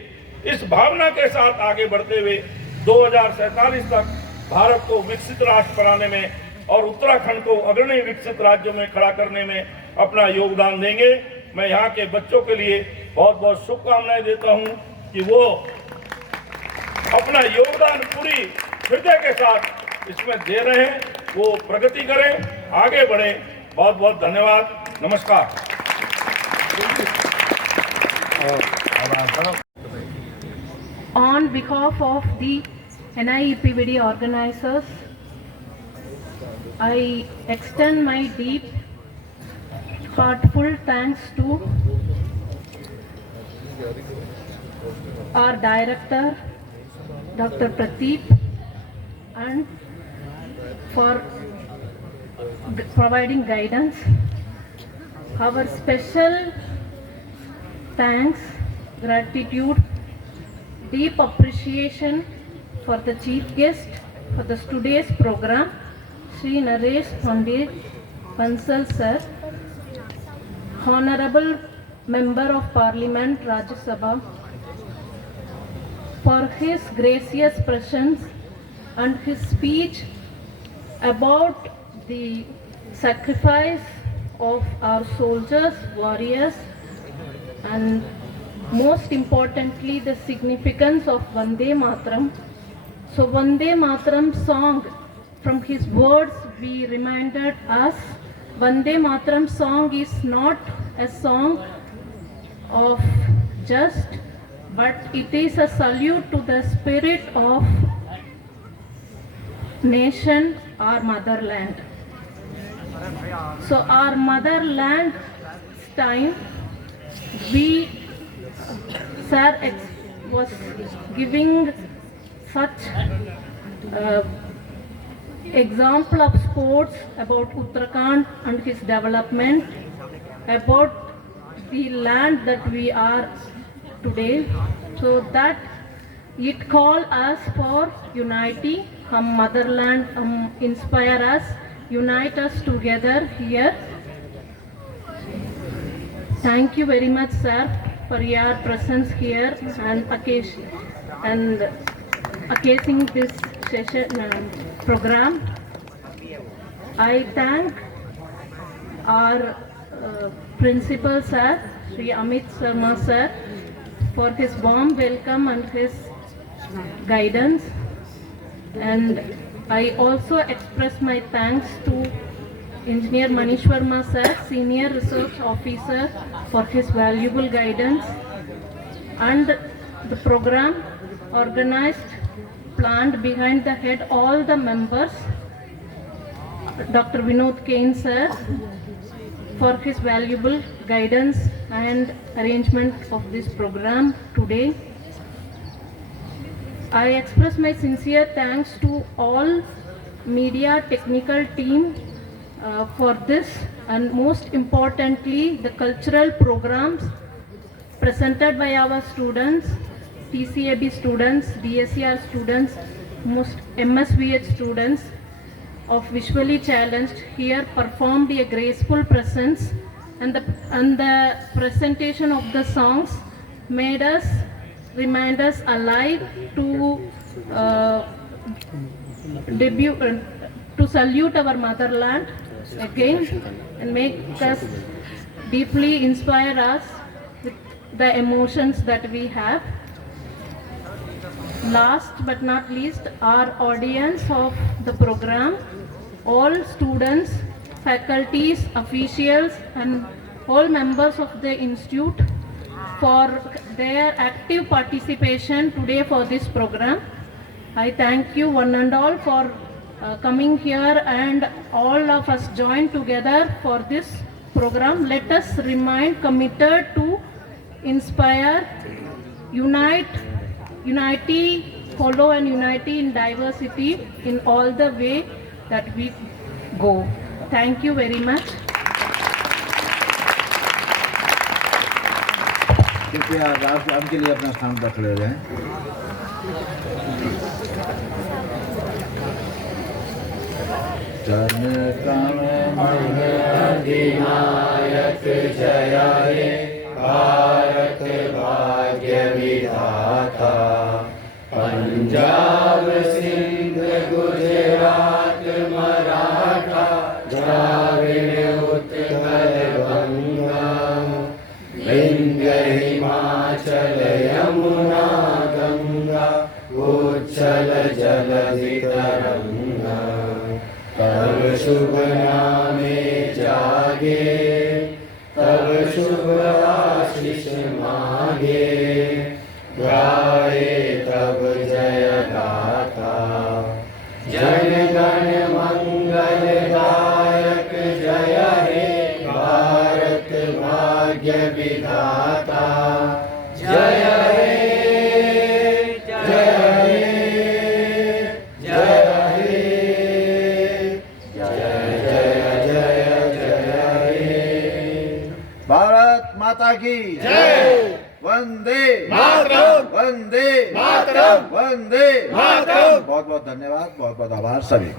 इस भावना के साथ आगे बढ़ते हुए 2047 तक भारत को विकसित राष्ट्र बनाने में और उत्तराखंड को अग्रणी विकसित राज्यों में खड़ा करने में अपना योगदान देंगे। मैं यहाँ के बच्चों के लिए बहुत बहुत शुभकामनाएं देता हूँ कि वो अपना योगदान पूरी हृदय के साथ इसमें दे रहे हैं, वो प्रगति करें, आगे बढ़ें। बहुत बहुत धन्यवाद, नमस्कार। On behalf of the NIEPVD organizers, I extend my deep, heartfelt thanks to our director, Dr. Pradeep, and for providing guidance. Our special thanks, gratitude, deep appreciation for the chief guest for the today's program, Shri Naresh Pandit Bansal sir, Honorable Member of Parliament Rajya Sabha, for his gracious presence and his speech about the sacrifice of our soldiers, warriors, and most importantly the significance of Vande Mataram. So Vande Mataram song, from his words we reminded us, Vande Mataram song is not a song of just, but it is a salute to the spirit of nation, our motherland. So our motherland time, Sir was giving such example of sports about Uttarakhand and his development, about the land that we are today, so that it call us for unity, motherland inspire us, unite us together here. Thank you very much, sir, for your presence here and occasioning this session program. I thank our principal sir, Sri Amit Sharma sir, for his warm welcome and his guidance. And I also express my thanks to Engineer Manish Verma sir, Senior Research Officer, for his valuable guidance. And the program organized, planned behind the head all the members, Dr. Vinod Kane sir, for his valuable guidance and arrangement of this program today. I express my sincere thanks to all media technical team for this, and most importantly the cultural programs presented by our students, TCAB students, DSCR students, most MSVH students of visually challenged here performed a graceful presence, and the presentation of the songs made us, remind us alive to to salute our motherland again, and make us deeply inspire us with the emotions that we have. Last but not least, our audience of the program, all students, faculties, officials and all members of the institute for their active participation today for this program. I thank you one and all for coming here, and all of us join together for this program. Let us remain committed to inspire, unity, follow and unity in diversity in all the way that we go. Thank you very much. कृपया राष्ट्रगान के लिए अपना स्थान पर खड़े रहें। जन गण मन अधिनायक जय हे भारत भाग्य विधाता, पंजाब सिंध गुजरात मराठा द्राविड़ उत्कल गंगा, विंध्य हिमाचल यमुना गंगा उच्छल जलधि तरंगा, तब शुभ नामे जागे, तब शुभ आशीष मांगे, गाए तब जय गाथा, जन गण मंगल दायक जय हे भारत भाग्य विधाता, जय हे जय हे जय हे जय जय जय जय हे। भारत माता की जय। वंदे मातरम, वंदे मातरम, वंदे मातरम। बहुत बहुत धन्यवाद, बहुत बहुत आभार सभी।